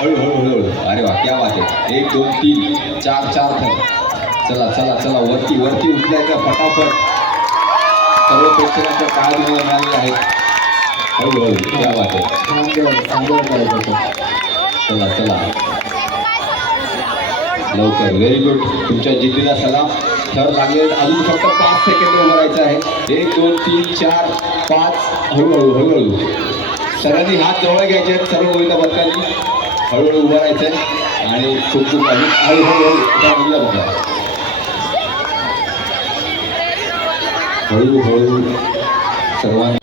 हळूहळू हळूहळू. अरे वा, क्या बात आहे. 1 2 3 4 4 थर. चला चला चला, वरती वरती उठल्याचं फटाफट. सर्व प्रेक्षकांच्या काळ मिळालेले आहेत. हळूहळू, क्या बात आहे. चला चला लवकर. Very good. तुमच्या जिद्दीला सलाम. थर लागले. अजून फक्त 5 सेकंद उभं राहायचं आहे. 1 2 3 4 5. हळूहळू हळूहळू. सगळ्यांनी हात जवळ घ्यायचे आहेत. सर्व गोविंदा पथकांनी हळूहळू उभं राहायचं आहे आणि खूप खूप अजून हळूहळू बघा. हळूहळू सर्वांनी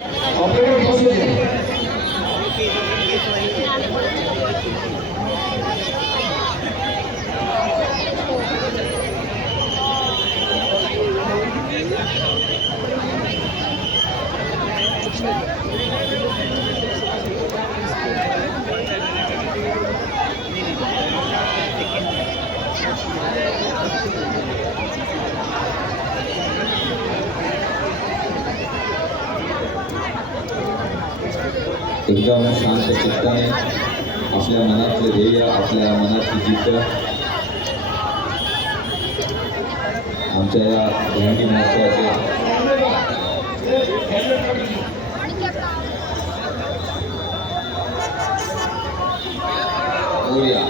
एकदम शांत चित्ताने आपल्या मनातले ध्येय, आपल्या मनातली जिद्द आमच्या या भेंडी महोत्सवाचे बोरिया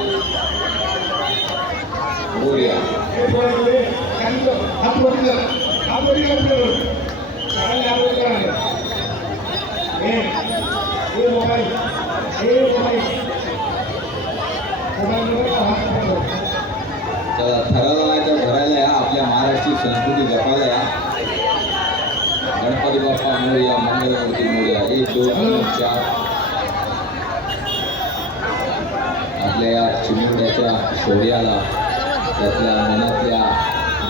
बोरिया चला, थराला नाही तर भरायला या. आपल्या महाराष्ट्रीय संस्कृती जपायला या. गणपती बाप्पा मोरया, मंगलमूर्ती मोरया. 1 2 3 4. आपल्या या चिमुरड्याच्या शौर्याला, त्यातल्या मनातल्या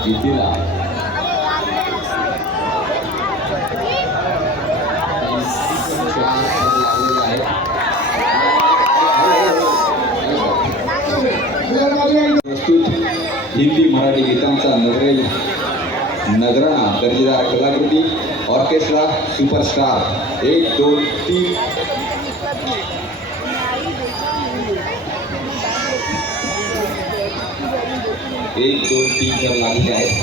जिद्दीला प्रस्तुत हिंदी मराठी गीतांचा नगराणा दर्जेदार कलाकृती ऑर्केस्ट्रा सुपरस्टार. 1 2 3. 1 2 3 तर लागले आहेत.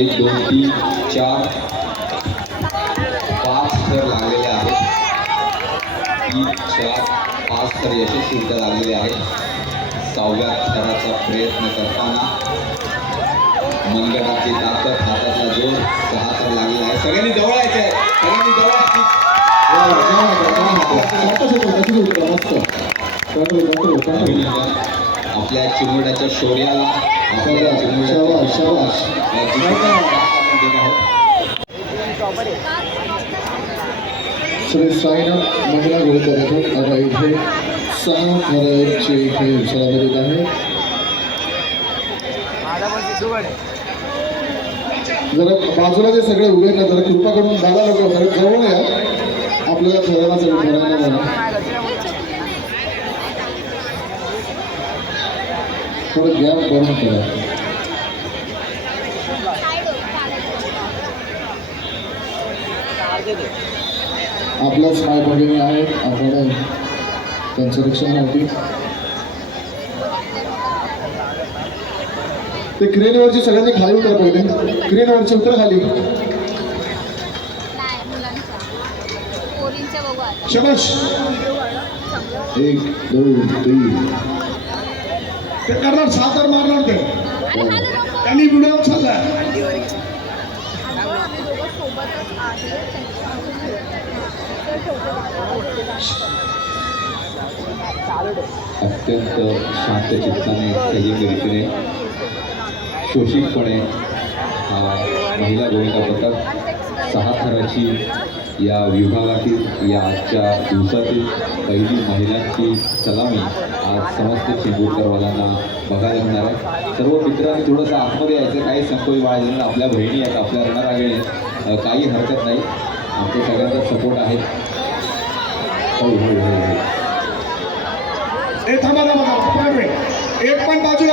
एक 2 3 4 5 थर लागलेले आहेत. 3 4 5 थर यशस्वीरित्या लागलेले आहेत. 6व्या थराचा प्रयत्न करताना मनगटाची ताकद, हातातला जोर. 6 थर लागलेला आहे. सगळ्यांनी जवळ यायचं आहे. सगळ्यांनी जवळ आपल्या चिमुरड्याच्या शौर्याला, आपल्या चिमुरड्याच्या श्री साईनाथ महिला गोविंद पथक आता इथे 6 थरांची इथे उसाला देत आहे. जरा बाजूला जे सगळे उभे ना, जरा कृपा करून दादा लोक जवळ या. आपल्याला थराला सगळं भरायला झालं. थोडं गॅप भरून करा. आपल्याच माय भगिनी आहेत. आपण त्यांचं रक्षण होती. ते क्रेनवरची सगळ्यांनी खाली उतरा. पहिले क्रेनवरची उतरा खाली. शबाश. 1 2 3. ते करणार 7 तर मारणार ते. त्यांनी व्हिडिओ चालला. अत्यंत शांत चित्ताने, संयमी रीतीने, शोषितपणे हा महिला गोविंदा पथक 6 थराची या विभागातील या आजच्या दिवसातील पहिली महिलांची सलामी आज समस्त चिंबूरकरवाल्यांना बघायला मिळणार आहे. सर्व मित्रांनी थोडंसं आतमध्ये यायचं. काही संकोच बाळगले. आपल्या बहिणी आहेत, आपल्या रणरागिणी, काही हरकत नाही. आमच्या सगळ्यांचा सपोर्ट आहे. होय होय होय होय. थांबा थांबा थांबा एक पण बाजूला